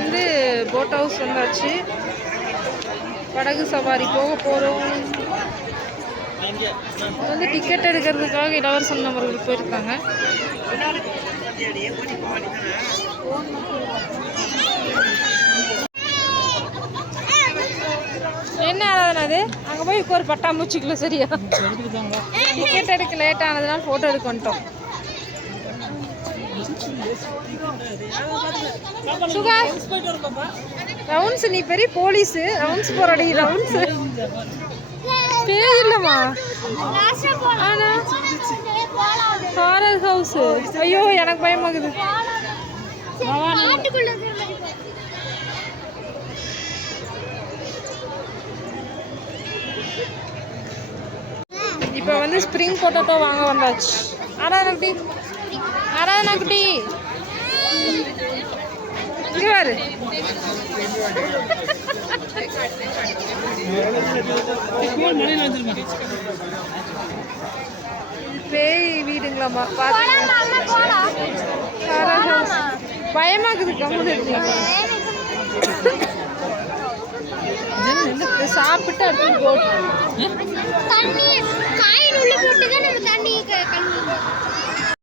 வந்து boat house வந்தாச்சு. படகு சவாரி போக போகிறோம். வந்து டிக்கெட் எடுக்கிறதுக்காக இளவரசன் அவர்கள் போயிருக்காங்க. என்ன ஆராதனை அது? அங்கே போய் ஒரு பட்டாம்பூச்சிக்குள்ள சரியா டிக்கெட் எடுக்க லேட் ஆனதுனால ஃபோட்டோ எடுக்க வந்துட்டோம். ரவுண்ட்ஸ் நீ பெரிய போலீஸு, ரவுண்ட்ஸ் போறடி. ரவுண்ட்ஸ் பேர் இல்லைம்மா. ஆனா ஹாரர் ஹவுஸ். ஐயோ எனக்கு பயமாகுது. இப்போ வந்து ஸ்ப்ரிங் பொட்டேட்டோ வாங்க வந்தாச்சு. ஆராதனா குட்டி, ஆராதனா குட்டி இங்கே பாரு. பேய் வீடுங்களாம்மா பயமாக்குது. கம்முன்னு சாப்பிட்டு அடுத்து போட்டு